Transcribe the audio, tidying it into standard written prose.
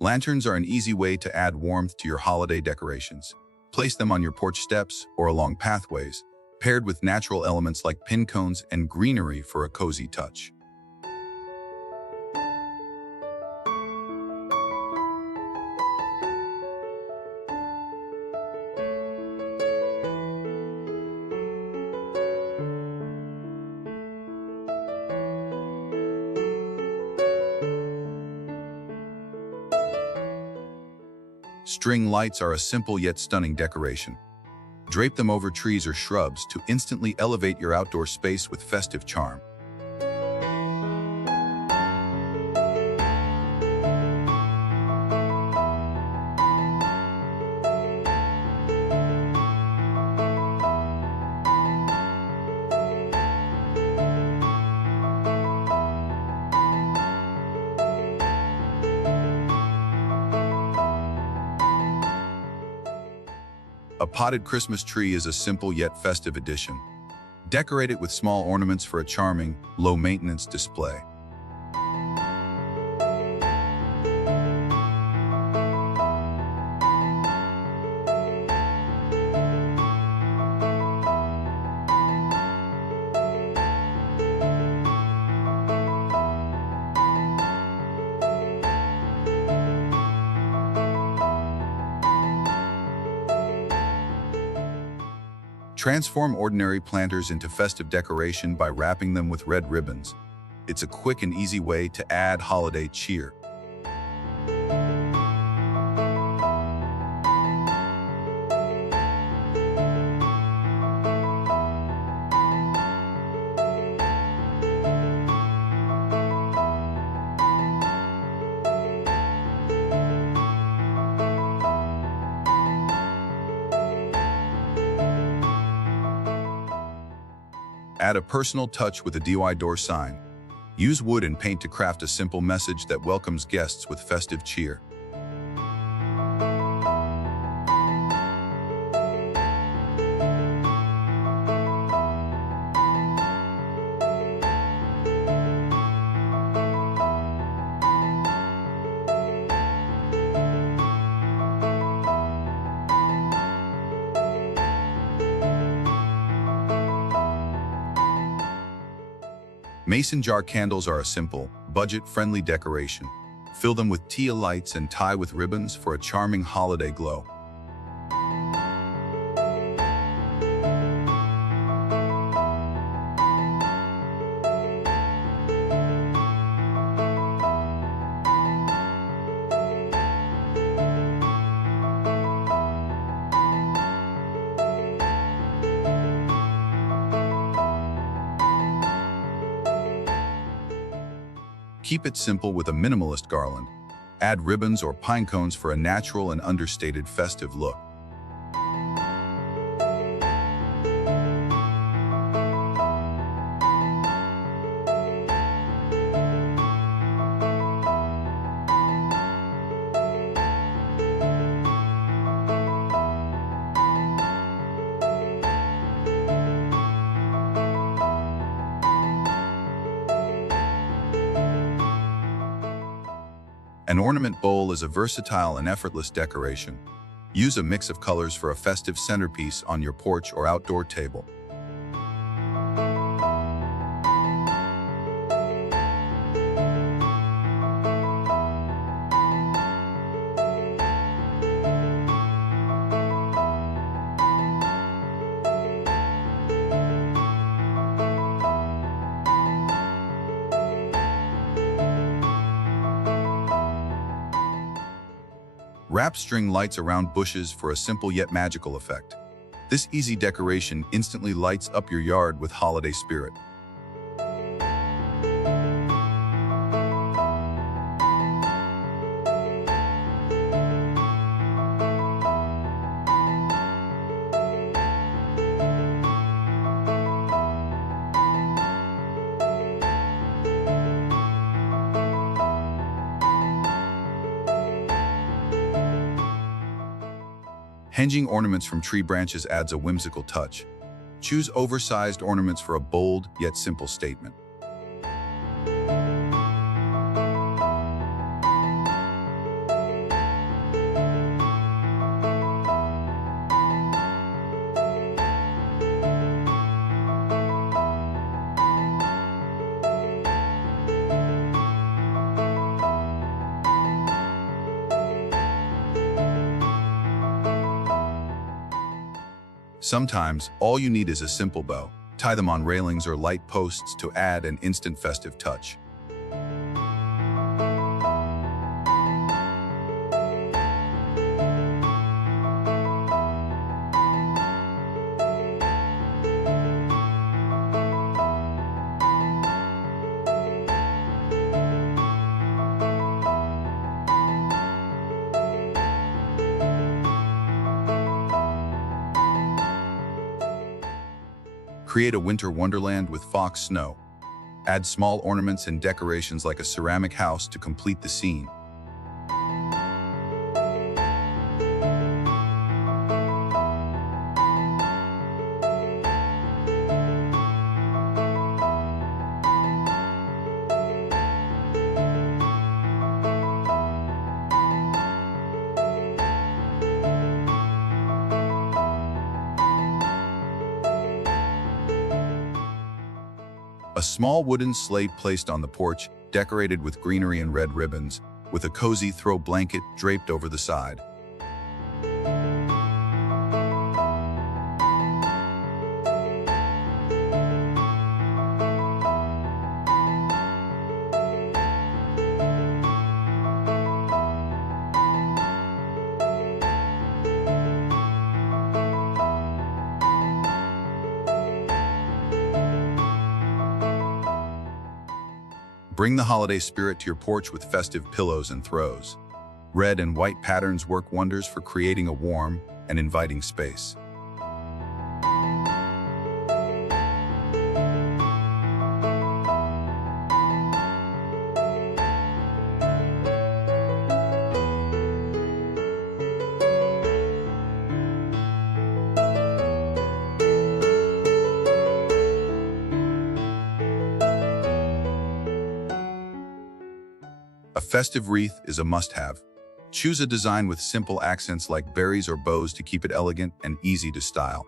Lanterns are an easy way to add warmth to your holiday decorations. Place them on your porch steps or along pathways, paired with natural elements like pin cones and greenery for a cozy touch. String lights are a simple yet stunning decoration. Drape them over trees or shrubs to instantly elevate your outdoor space with festive charm. A potted Christmas tree is a simple yet festive addition. Decorate it with small ornaments for a charming, low-maintenance display. Transform ordinary planters into festive decoration by wrapping them with red ribbons. It's a quick and easy way to add holiday cheer. Add a personal touch with a DIY door sign. Use wood and paint to craft a simple message that welcomes guests with festive cheer. Mason jar candles are a simple, budget-friendly decoration. Fill them with tia lights and tie with ribbons for a charming holiday glow. Keep it simple with a minimalist garland. Add ribbons or pine cones for a natural and understated festive look. An ornament bowl is a versatile and effortless decoration. Use a mix of colors for a festive centerpiece on your porch or outdoor table. Wrap string lights around bushes for a simple yet magical effect. This easy decoration instantly lights up your yard with holiday spirit. Hanging ornaments from tree branches adds a whimsical touch. Choose oversized ornaments for a bold yet simple statement. Sometimes, all you need is a simple bow. Tie them on railings or light posts to add an instant festive touch. Create a winter wonderland with fox snow. Add small ornaments and decorations like a ceramic house to complete the scene. A small wooden slate placed on the porch, decorated with greenery and red ribbons, with a cozy throw blanket draped over the side. Bring the holiday spirit to your porch with festive pillows and throws. Red and white patterns work wonders for creating a warm and inviting space. A festive wreath is a must-have. Choose a design with simple accents like berries or bows to keep it elegant and easy to style.